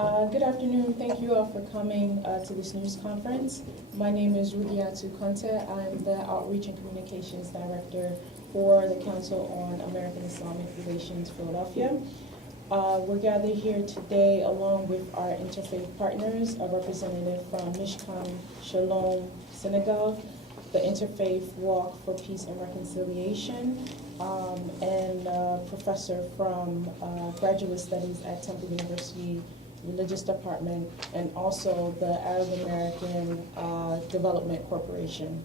Good afternoon. Thank you all for coming to this news conference. My name is Rudiatu Conte. I'm the Outreach and Communications Director for the Council on American Islamic Relations, Philadelphia. We're gathered here today along with our interfaith partners, a representative from Mishkan Shalom Senegal, the Interfaith Walk for Peace and Reconciliation, and a professor from Graduate Studies at Temple University Religious Department, and also the Arab American Development Corporation.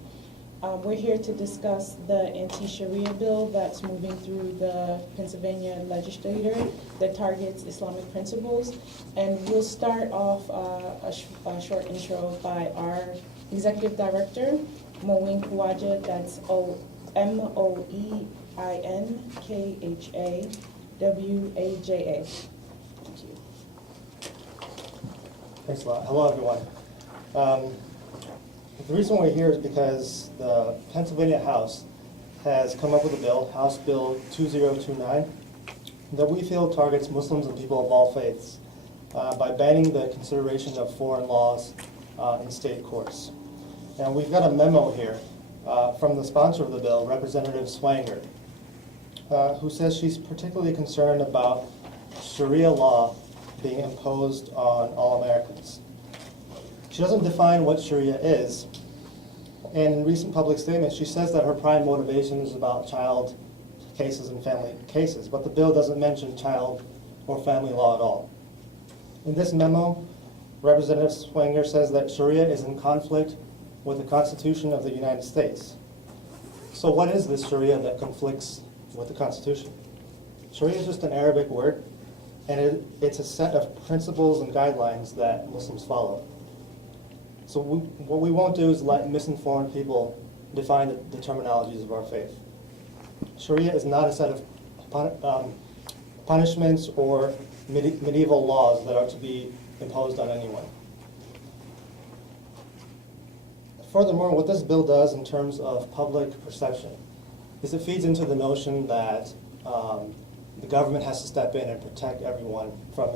We're here to discuss the Anti-Sharia bill that's moving through the Pennsylvania legislature that targets Islamic principles. And we'll start off a short intro by our Executive Director, Moein Khawaja, that's Moeinkhawaja. Thanks a lot. Hello, everyone. The reason we're here is because the Pennsylvania House has come up with a bill, House Bill 2029, that we feel targets Muslims and people of all faiths by banning the consideration of foreign laws in state courts. And we've got a memo here from the sponsor of the bill, Representative Swanger, who says she's particularly concerned about Sharia law being imposed on all Americans. She doesn't define what Sharia is. In recent public statements, she says that her prime motivation is about child cases and family cases, but the bill doesn't mention child or family law at all. In this memo, Representative Swanger says that Sharia is in conflict with the Constitution of the United States. So what is this Sharia that conflicts with the Constitution? Sharia is just an Arabic word, and it's a set of principles and guidelines that Muslims follow. So what we won't do is let misinformed people define the terminologies of our faith. Sharia is not a set of punishments or medieval laws that are to be imposed on anyone. Furthermore, what this bill does in terms of public perception is it feeds into the notion that the government has to step in and protect everyone from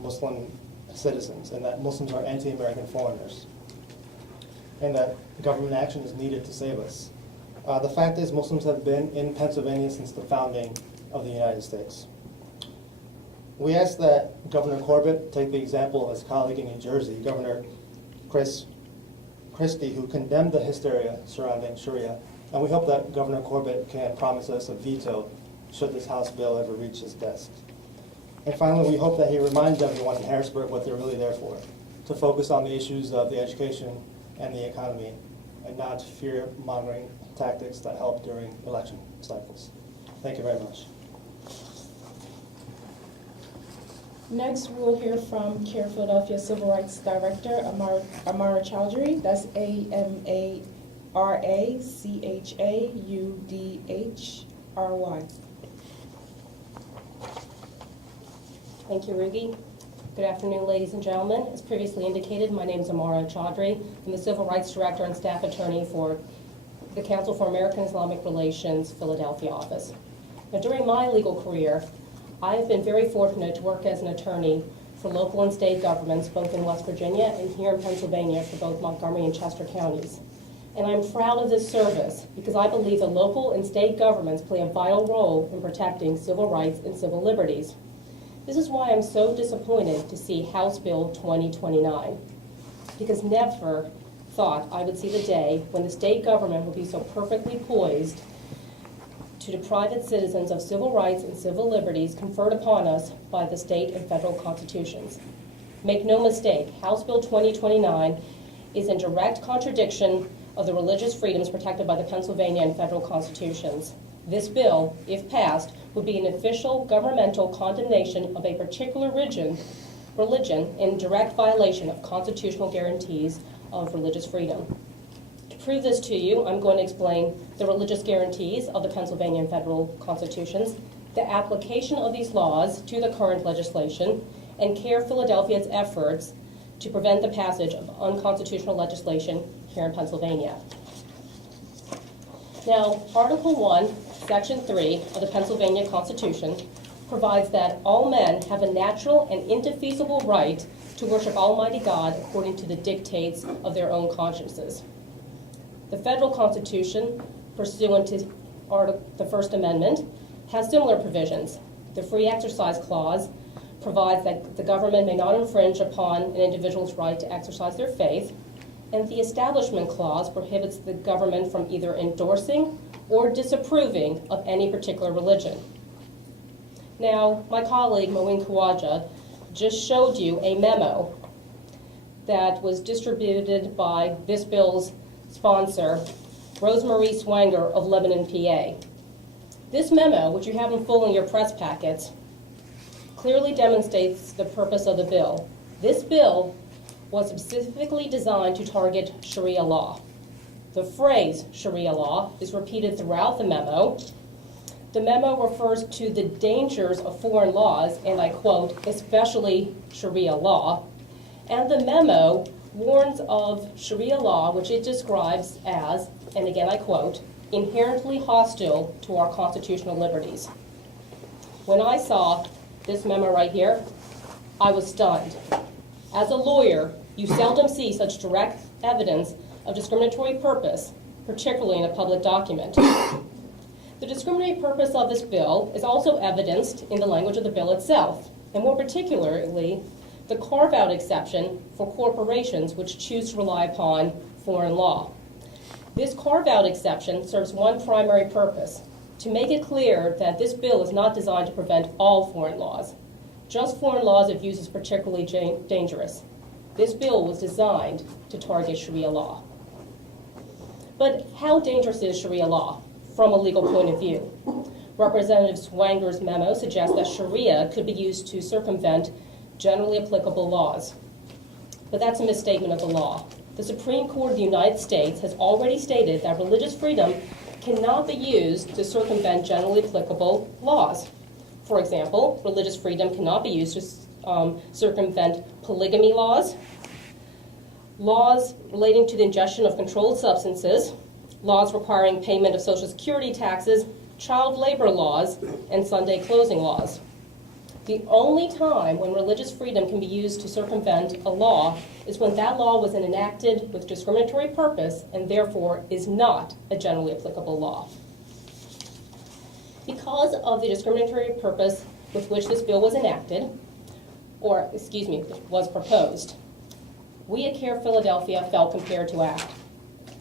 Muslim citizens, and that Muslims are anti-American foreigners, and that government action is needed to save us. The fact is, Muslims have been in Pennsylvania since the founding of the United States. We ask that Governor Corbett take the example of his colleague in New Jersey, Governor Christie, who condemned the hysteria surrounding Sharia, and we hope that Governor Corbett can promise us a veto should this House bill ever reach his desk. And finally, we hope that he reminds everyone in Harrisburg what they're really there for, to focus on the issues of the education and the economy, and not fear-mongering tactics that help during election cycles. Thank you very much. Next, we'll hear from CAIR-Philadelphia Civil Rights Director, Amara Chaudhry. That's AMARACHAUDHRY. Thank you, Rugi. Good afternoon, ladies and gentlemen. As previously indicated, my name is Amara Chaudhry. I'm the Civil Rights Director and Staff Attorney for the Council for American Islamic Relations, Philadelphia office. Now, during my legal career, I've been very fortunate to work as an attorney for local and state governments, both in West Virginia and here in Pennsylvania for both Montgomery and Chester counties. And I'm proud of this service because I believe that local and state governments play a vital role in protecting civil rights and civil liberties. This is why I'm so disappointed to see House Bill 2029, because never thought I would see the day when the state government would be so perfectly poised to deprive its citizens of civil rights and civil liberties conferred upon us by the state and federal constitutions. Make no mistake, House Bill 2029 is in direct contradiction of the religious freedoms protected by the Pennsylvania and federal constitutions. This bill, if passed, would be an official governmental condemnation of a particular religion in direct violation of constitutional guarantees of religious freedom. To prove this to you, I'm going to explain the religious guarantees of the Pennsylvania and federal constitutions, the application of these laws to the current legislation, and CAIR-Philadelphia's efforts to prevent the passage of unconstitutional legislation here in Pennsylvania. Now, Article 1, Section 3 of the Pennsylvania Constitution provides that all men have a natural and indefeasible right to worship Almighty God according to the dictates of their own consciences. The federal Constitution, pursuant to the First Amendment, has similar provisions. The Free Exercise Clause provides that the government may not infringe upon an individual's right to exercise their faith, and the Establishment Clause prohibits the government from either endorsing or disapproving of any particular religion. Now, my colleague, Moein Khawaja, just showed you a memo that was distributed by this bill's sponsor, Rosemarie Swanger of Lebanon, PA. This memo, which you have in full in your press packets, clearly demonstrates the purpose of the bill. This bill was specifically designed to target Sharia law. The phrase Sharia law is repeated throughout the memo. The memo refers to the dangers of foreign laws, and I quote, especially Sharia law. And the memo warns of Sharia law, which it describes as, and again I quote, inherently hostile to our constitutional liberties. When I saw this memo right here, I was stunned. As a lawyer, you seldom see such direct evidence of discriminatory purpose, particularly in a public document. The discriminatory purpose of this bill is also evidenced in the language of the bill itself, and more particularly, the carve-out exception for corporations which choose to rely upon foreign law. This carve-out exception serves one primary purpose: to make it clear that this bill is not designed to prevent all foreign laws, just foreign laws if used as particularly dangerous. This bill was designed to target Sharia law. But how dangerous is Sharia law from a legal point of view? Representative Swanger's memo suggests that Sharia could be used to circumvent generally applicable laws. But that's a misstatement of the law. The Supreme Court of the United States has already stated that religious freedom cannot be used to circumvent generally applicable laws. For example, religious freedom cannot be used to circumvent polygamy laws, laws relating to the ingestion of controlled substances, laws requiring payment of Social Security taxes, child labor laws, and Sunday closing laws. The only time when religious freedom can be used to circumvent a law is when that law was enacted with discriminatory purpose and therefore is not a generally applicable law. Because of the discriminatory purpose with which this bill was enacted, was proposed, we at CAIR-Philadelphia felt compelled to act.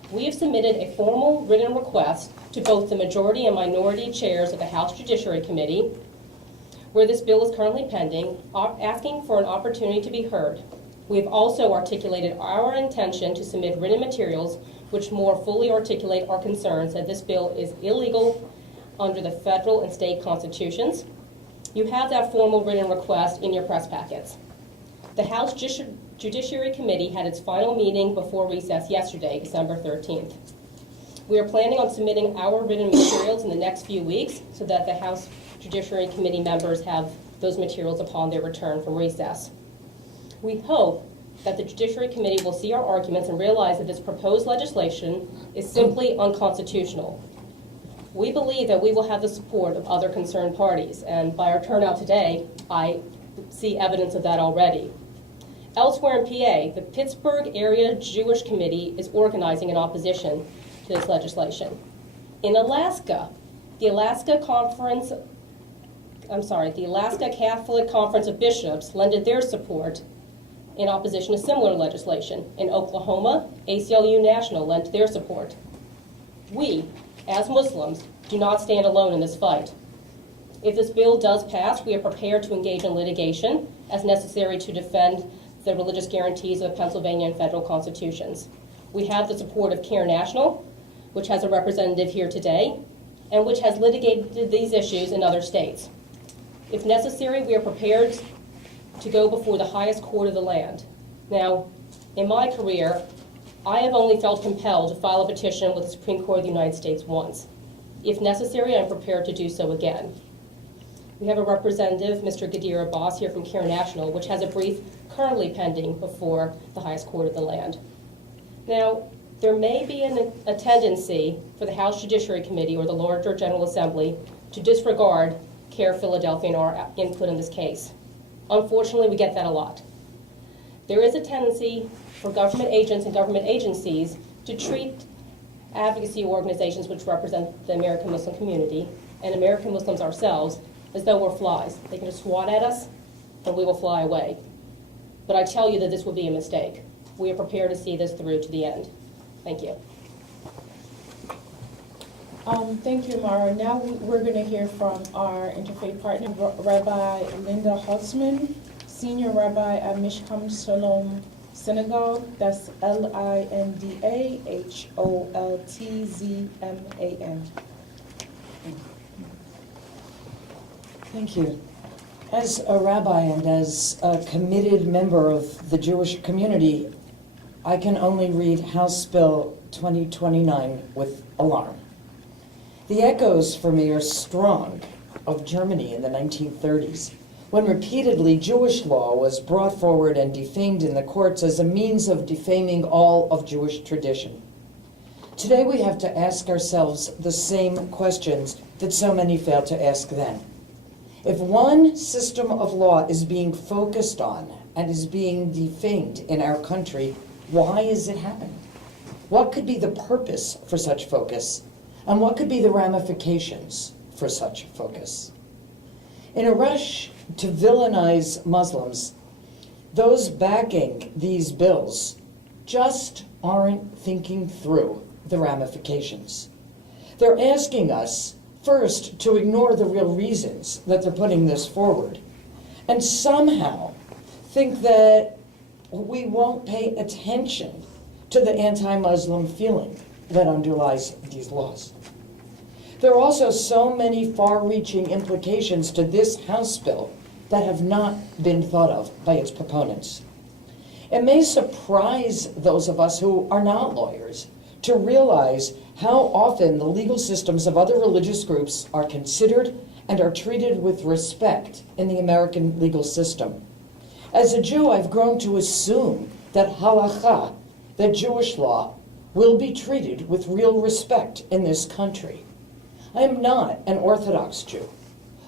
We have submitted a formal written request to both the majority and minority chairs of the House Judiciary Committee, where this bill is currently pending, asking for an opportunity to be heard. We have also articulated our intention to submit written materials which more fully articulate our concerns that this bill is illegal under the federal and state constitutions. You have that formal written request in your press packets. The House Judiciary Committee had its final meeting before recess yesterday, December 13th. We are planning on submitting our written materials in the next few weeks so that the House Judiciary Committee members have those materials upon their return from recess. We hope that the Judiciary Committee will see our arguments and realize that this proposed legislation is simply unconstitutional. We believe that we will have the support of other concerned parties, and by our turnout today, I see evidence of that already. Elsewhere in PA, the Pittsburgh Area Jewish Committee is organizing in opposition to this legislation. In Alaska, the Alaska Catholic Conference of Bishops lended their support in opposition to similar legislation. In Oklahoma, ACLU National lent their support. We, as Muslims, do not stand alone in this fight. If this bill does pass, we are prepared to engage in litigation as necessary to defend the religious guarantees of Pennsylvania and federal constitutions. We have the support of CAIR-National, which has a representative here today, and which has litigated these issues in other states. If necessary, we are prepared to go before the highest court of the land. Now, in my career, I have only felt compelled to file a petition with the Supreme Court of the United States once. If necessary, I'm prepared to do so again. We have a representative, Mr. Gadeir Abbas, here from CAIR-National, which has a brief currently pending before the highest court of the land. Now, there may be a tendency for the House Judiciary Committee or the larger General Assembly to disregard CAIR-Philadelphia and our input in this case. Unfortunately, we get that a lot. There is a tendency for government agents and government agencies to treat advocacy organizations which represent the American Muslim community and American Muslims ourselves as though we're flies. They can just swat at us and we will fly away. But I tell you that this would be a mistake. We are prepared to see this through to the end. Thank you. Thank you, Amara. Now we're going to hear from our interfaith partner, Rabbi Linda Holtzman, Senior Rabbi at Mishkan Shalom Synagogue. That's LINDAHOLTZMAN. Thank you. As a rabbi and as a committed member of the Jewish community, I can only read House Bill 2029 with alarm. The echoes for me are strong of Germany in the 1930s, when repeatedly Jewish law was brought forward and defamed in the courts as a means of defaming all of Jewish tradition. Today we have to ask ourselves the same questions that so many failed to ask then. If one system of law is being focused on and is being defamed in our country, why is it happening? What could be the purpose for such focus? And what could be the ramifications for such focus? In a rush to villainize Muslims, those backing these bills just aren't thinking through the ramifications. They're asking us first to ignore the real reasons that they're putting this forward, and somehow think that we won't pay attention to the anti-Muslim feeling that underlies these laws. There are also so many far-reaching implications to this House bill that have not been thought of by its proponents. It may surprise those of us who are not lawyers to realize how often the legal systems of other religious groups are considered and are treated with respect in the American legal system. As a Jew, I've grown to assume that halakha, that Jewish law, will be treated with real respect in this country. I am not an Orthodox Jew,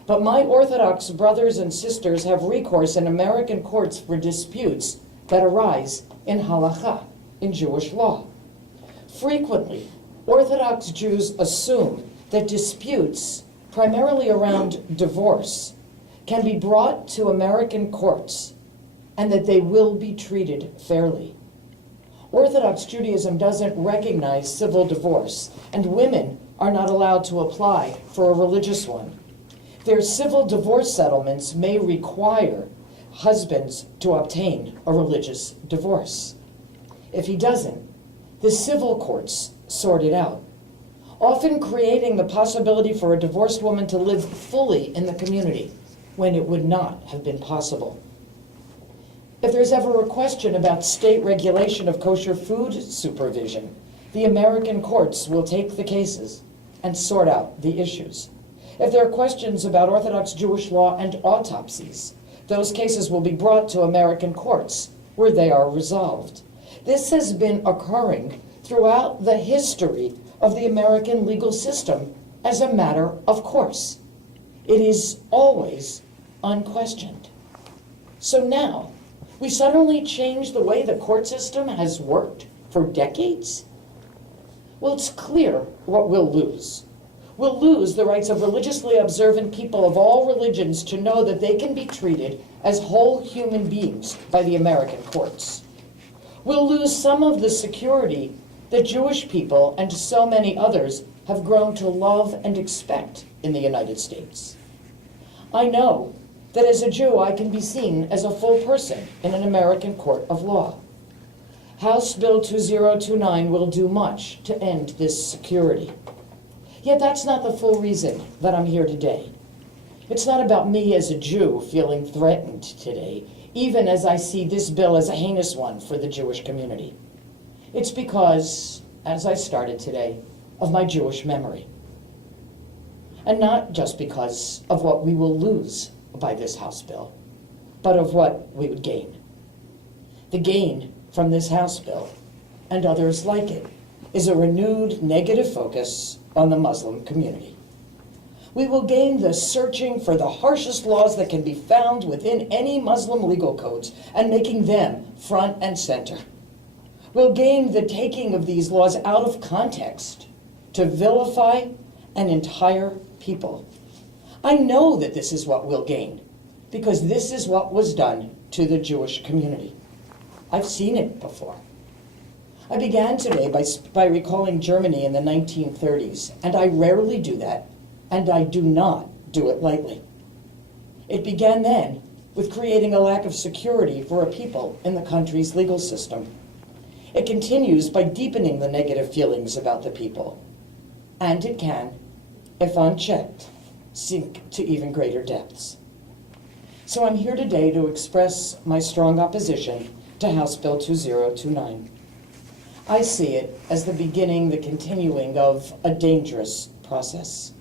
but my Orthodox brothers and sisters have recourse in American courts for disputes that arise in halakha, in Jewish law. Frequently, Orthodox Jews assume that disputes, primarily around divorce, can be brought to American courts and that they will be treated fairly. Orthodox Judaism doesn't recognize civil divorce, and women are not allowed to apply for a religious one. Their civil divorce settlements may require husbands to obtain a religious divorce. If he doesn't, the civil courts sort it out, often creating the possibility for a divorced woman to live fully in the community when it would not have been possible. If there's ever a question about state regulation of kosher food supervision, the American courts will take the cases and sort out the issues. If there are questions about Orthodox Jewish law and autopsies, those cases will be brought to American courts where they are resolved. This has been occurring throughout the history of the American legal system as a matter of course. It is always unquestioned. So now, we suddenly change the way the court system has worked for decades? Well, it's clear what we'll lose. We'll lose the rights of religiously observant people of all religions to know that they can be treated as whole human beings by the American courts. We'll lose some of the security that Jewish people and so many others have grown to love and expect in the United States. I know that as a Jew I can be seen as a full person in an American court of law. House Bill 2029 will do much to end this security. Yet that's not the full reason that I'm here today. It's not about me as a Jew feeling threatened today, even as I see this bill as a heinous one for the Jewish community. It's because, as I started today, of my Jewish memory. And not just because of what we will lose by this House bill, but of what we would gain. The gain from this House bill, and others like it, is a renewed negative focus on the Muslim community. We will gain the searching for the harshest laws that can be found within any Muslim legal codes and making them front and center. We'll gain the taking of these laws out of context to vilify an entire people. I know that this is what we'll gain, because this is what was done to the Jewish community. I've seen it before. I began today by recalling Germany in the 1930s, and I rarely do that, and I do not do it lightly. It began then with creating a lack of security for a people in the country's legal system. It continues by deepening the negative feelings about the people, and it can, if unchecked, sink to even greater depths. So I'm here today to express my strong opposition to House Bill 2029. I see it as the beginning, the continuing of a dangerous process.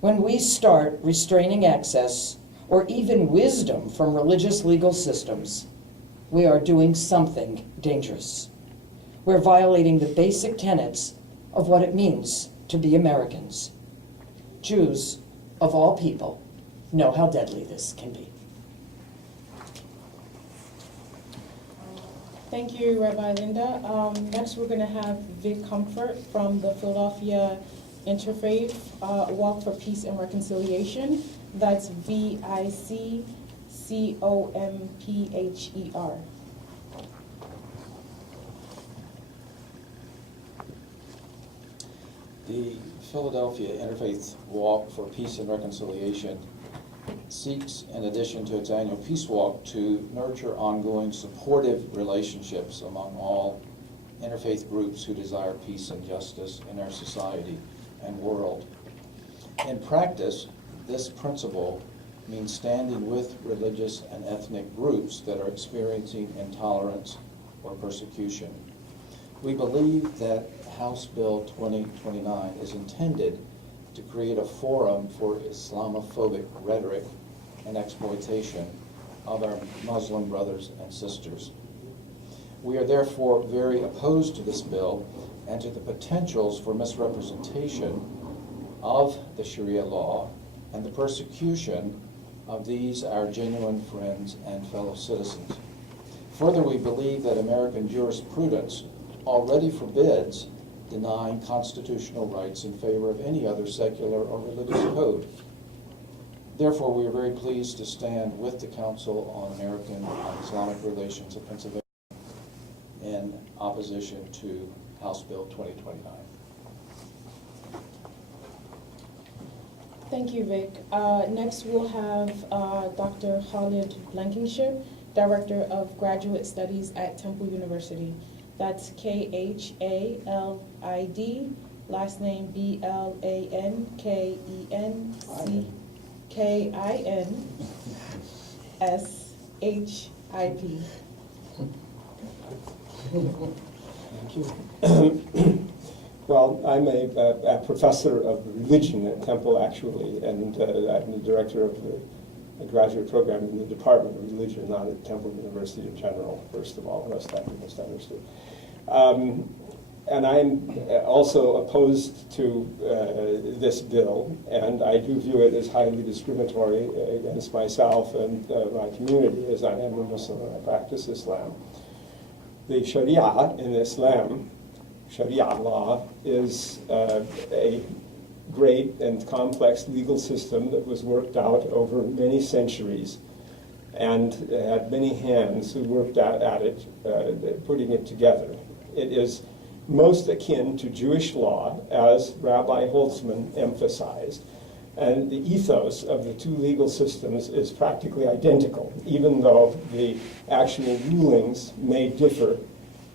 When we start restraining access or even wisdom from religious legal systems, we are doing something dangerous. We're violating the basic tenets of what it means to be Americans. Jews, of all people, know how deadly this can be. Thank you, Rabbi Linda. Next, we're going to have Vic Compher from the Philadelphia Interfaith Walk for Peace and Reconciliation. That's VICCOMPHER. The Philadelphia Interfaith Walk for Peace and Reconciliation seeks, in addition to its annual Peace Walk, to nurture ongoing supportive relationships among all interfaith groups who desire peace and justice in our society and world. In practice, this principle means standing with religious and ethnic groups that are experiencing intolerance or persecution. We believe that House Bill 2029 is intended to create a forum for Islamophobic rhetoric and exploitation of our Muslim brothers and sisters. We are therefore very opposed to this bill and to the potentials for misrepresentation of the Sharia law and the persecution of these, our genuine friends and fellow citizens. Further, we believe that American jurisprudence already forbids denying constitutional rights in favor of any other secular or religious code. Therefore, we are very pleased to stand with the Council on American and Islamic Relations of Pennsylvania in opposition to House Bill 2029. Thank you, Vic. Next, we'll have Dr. Khalid Blankenship, Director of Graduate Studies at Temple University. That's KHALID, last name BLANKENKINSHIP. Thank you. Well, I'm a professor of religion at Temple, actually, and I'm the director of the graduate program in the Department of Religion, not at Temple University in general, first of all, lest that be misunderstood. And I'm also opposed to this bill, and I do view it as highly discriminatory against myself and my community, as I am a Muslim and I practice Islam. The Sharia in Islam, Sharia law, is a great and complex legal system that was worked out over many centuries and had many hands who worked at it, putting it together. It is most akin to Jewish law, as Rabbi Holtzman emphasized, and the ethos of the two legal systems is practically identical, even though the actual rulings may differ,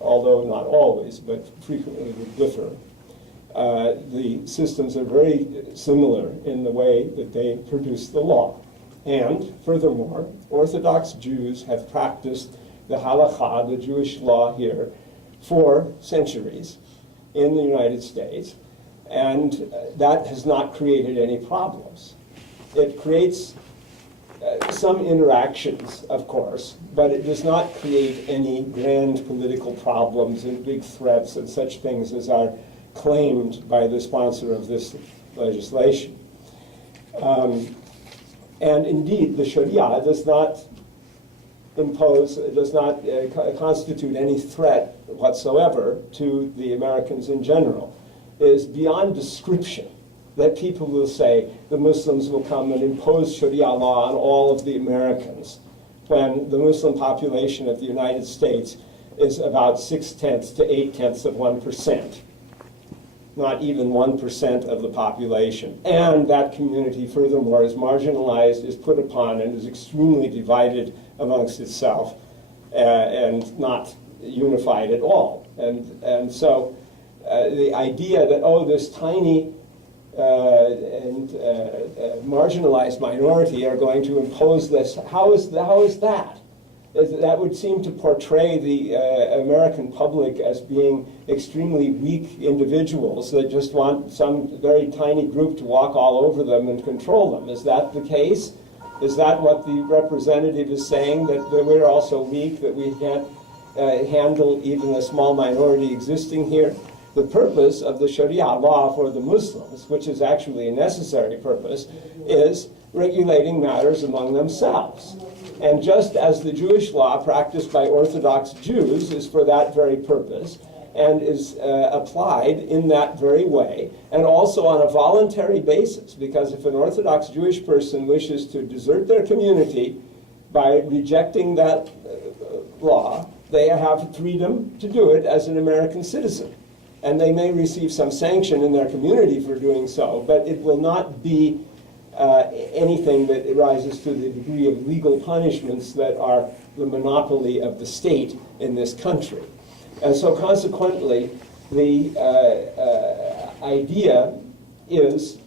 although not always, but frequently would differ. The systems are very similar in the way that they produce the law. And furthermore, Orthodox Jews have practiced the halakha, the Jewish law here, for centuries in the United States, and that has not created any problems. It creates some interactions, of course, but it does not create any grand political problems and big threats and such things as are claimed by the sponsor of this legislation. And indeed, the Sharia does not constitute any threat whatsoever to the Americans in general. It is beyond description that people will say the Muslims will come and impose Sharia law on all of the Americans, when the Muslim population of the United States is about 0.6 to 0.8%. Not even 1% of the population. And that community, furthermore, is marginalized, is put upon, and is extremely divided amongst itself, and not unified at all. And so the idea that, oh, this tiny and marginalized minority are going to impose this, how is that? That would seem to portray the American public as being extremely weak individuals that just want some very tiny group to walk all over them and control them. Is that the case? Is that what the representative is saying, that we're also weak, that we can't handle even a small minority existing here? The purpose of the Sharia law for the Muslims, which is actually a necessary purpose, is regulating matters among themselves. And just as the Jewish law practiced by Orthodox Jews is for that very purpose, and is applied in that very way, and also on a voluntary basis, because if an Orthodox Jewish person wishes to desert their community by rejecting that law, they have freedom to do it as an American citizen. And they may receive some sanction in their community for doing so, but it will not be anything that rises to the degree of legal punishments that are the monopoly of the state in this country. And so consequently, the idea is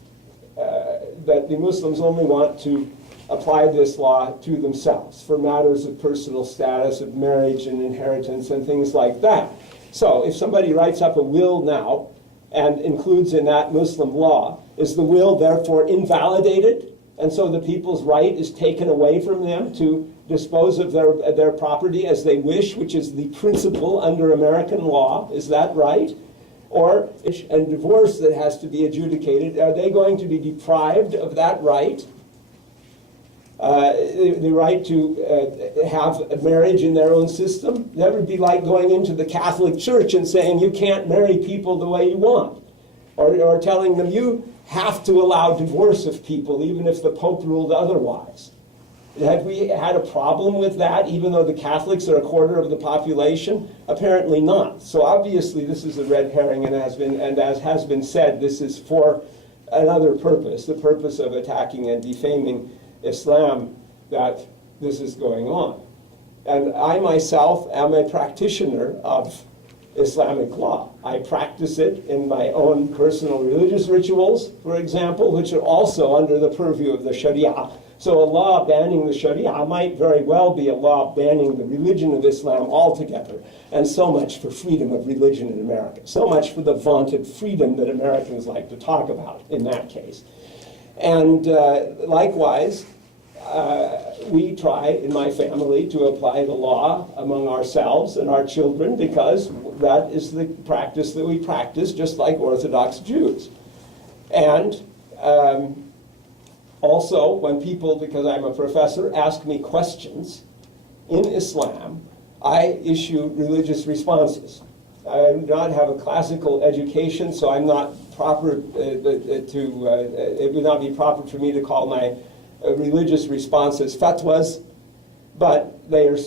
that the Muslims only want to apply this law to themselves for matters of personal status, of marriage and inheritance and things like that. So if somebody writes up a will now and includes in that Muslim law, is the will therefore invalidated? And so the people's right is taken away from them to dispose of their property as they wish, which is the principle under American law. Is that right? Or, and divorce that has to be adjudicated, are they going to be deprived of that right? The right to have a marriage in their own system? That would be like going into the Catholic Church and saying you can't marry people the way you want. Or telling them you have to allow divorce of people even if the Pope ruled otherwise. Have we had a problem with that, even though the Catholics are a quarter of the population? Apparently not. So obviously this is a red herring, and as has been said, this is for another purpose, the purpose of attacking and defaming Islam, that this is going on. And I myself am a practitioner of Islamic law. I practice it in my own personal religious rituals, for example, which are also under the purview of the Sharia. So a law banning the Sharia might very well be a law banning the religion of Islam altogether. And so much for freedom of religion in America. So much for the vaunted freedom that Americans like to talk about in that case. And likewise, we try in my family to apply the law among ourselves and our children, because that is the practice that we practice, just like Orthodox Jews. And also, when people, because I'm a professor, ask me questions in Islam, I issue religious responses. I do not have a classical education, so I'm not proper it would not be proper for me to call my religious responses fatwas, but they are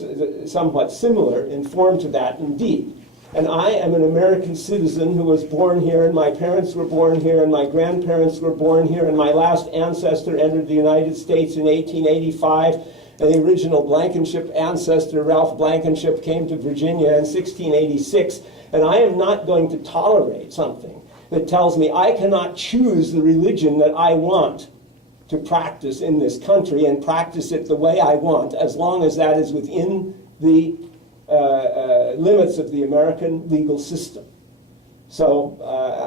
somewhat similar in form to that indeed. And I am an American citizen who was born here, and my parents were born here, and my grandparents were born here, and my last ancestor entered the United States in 1885, and the original Blankenship ancestor, Ralph Blankenship, came to Virginia in 1686, and I am not going to tolerate something that tells me I cannot choose the religion that I want to practice in this country and practice it the way I want, as long as that is within the limits of the American legal system. So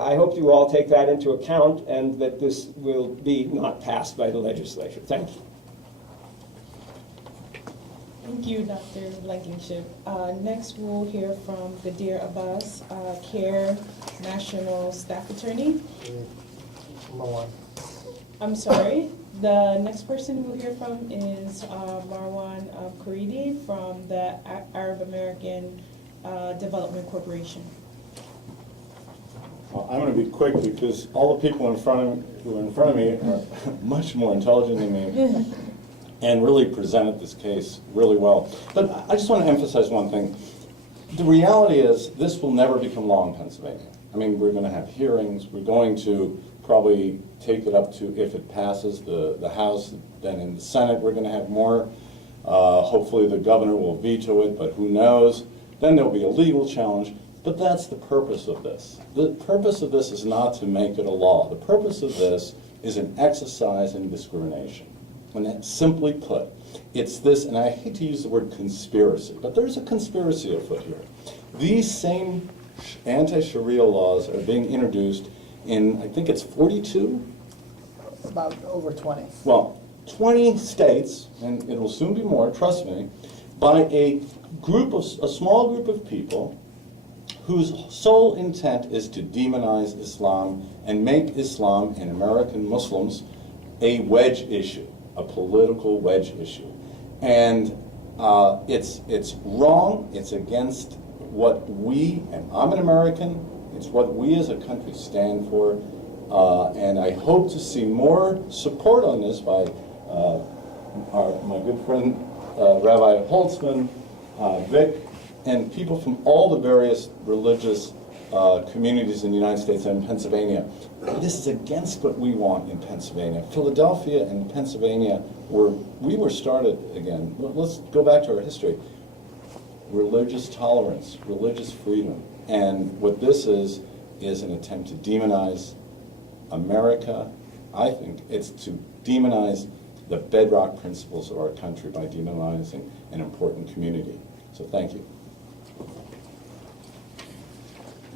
I hope you all take that into account, and that this will be not passed by the legislature. Thank you. Thank you, Dr. Blankenship. Next, we'll hear from Gadeir Abbas, CAIR-National Staff Attorney. Moein. I'm sorry? The next person we'll hear from is Marwan Karidi from the Arab American Development Corporation. Well, I'm going to be quick because all the people who are in front of me are much more intelligent than me and really presented this case really well. But I just want to emphasize one thing. The reality is this will never become law in Pennsylvania. I mean, we're going to have hearings. We're going to probably take it up to, if it passes the House, then in the Senate we're going to have more. Hopefully the governor will veto it, but who knows. Then there'll be a legal challenge. But that's the purpose of this. The purpose of this is not to make it a law. The purpose of this is an exercise in discrimination. And that, simply put, it's this, and I hate to use the word conspiracy, but there's a conspiracy afoot here. These same anti-Sharia laws are being introduced in, I think it's 42? About over 20. Well, 20 states, and it will soon be more, trust me, by a small group of people whose sole intent is to demonize Islam and make Islam and American Muslims a wedge issue, a political wedge issue. And it's wrong, it's against what we, and I'm an American, it's what we as a country stand for, and I hope to see more support on this by my good friend Rabbi Holtzman, Vic, and people from all the various religious communities in the United States and Pennsylvania. This is against what we want in Pennsylvania. Philadelphia and Pennsylvania, we were started again. Let's go back to our history. Religious tolerance, religious freedom. And what this is an attempt to demonize America. I think it's to demonize the bedrock principles of our country by demonizing an important community. So thank you.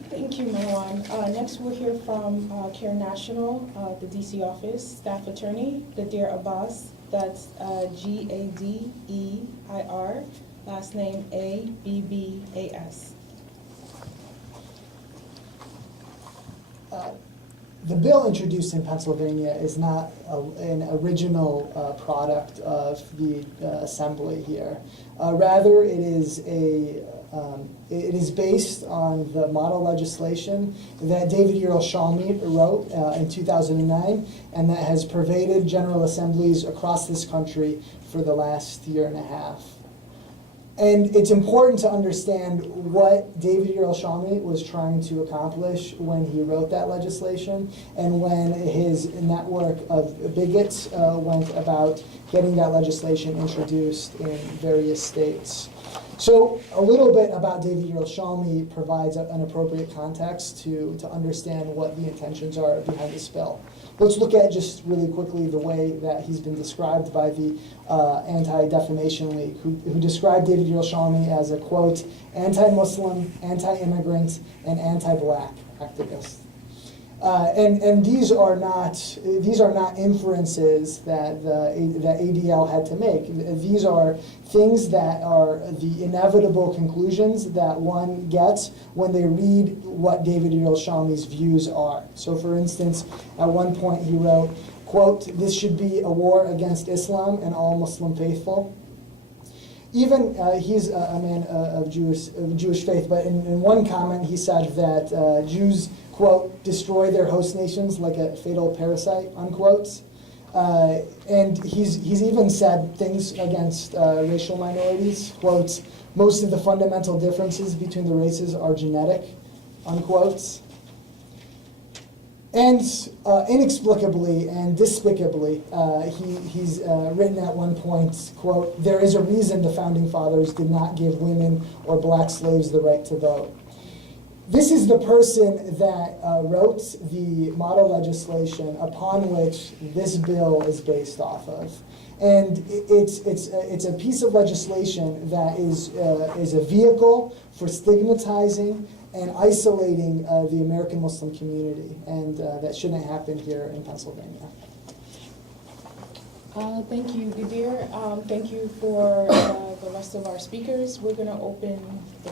Thank you, Marwan. Next, we'll hear from CAIR-National, the DC office, staff attorney, Gadeir Abbas. That's Gadeir, last name Abbas. The bill introduced in Pennsylvania is not an original product of the assembly here. Rather, it is based on the model legislation that David Yerushalmi wrote in 2009, and that has pervaded General Assemblies across this country for the last year and a half. And it's important to understand what David Yerushalmi was trying to accomplish when he wrote that legislation and when his network of bigots went about getting that legislation introduced in various states. So a little bit about David Yerushalmi provides an appropriate context to understand what the intentions are behind this bill. Let's look at just really quickly the way that he's been described by the Anti-Defamation League, who described David Yerushalmi as a, quote, anti-Muslim, anti-immigrant, and anti-black activist. And these are not inferences that that ADL had to make. These are things that are the inevitable conclusions that one gets when they read what David Yerushalmi's views are. So, for instance, at one point he wrote, quote, "This should be a war against Islam and all Muslim faithful." Even he's a man of Jewish faith, but in one comment he said that Jews, quote, destroy their host nations like a fatal parasite, unquote. And he's even said things against racial minorities, quote, most of the fundamental differences between the races are genetic, unquote. And inexplicably and despicably, he's written at one point, quote, there is a reason the Founding Fathers did not give women or black slaves the right to vote. This is the person that wrote the model legislation upon which this bill is based off of. And it's a piece of legislation that is a vehicle for stigmatizing and isolating the American Muslim community, and that shouldn't happen here in Pennsylvania. Thank you, Gadeir. Thank you for the rest of our speakers. We're going to open the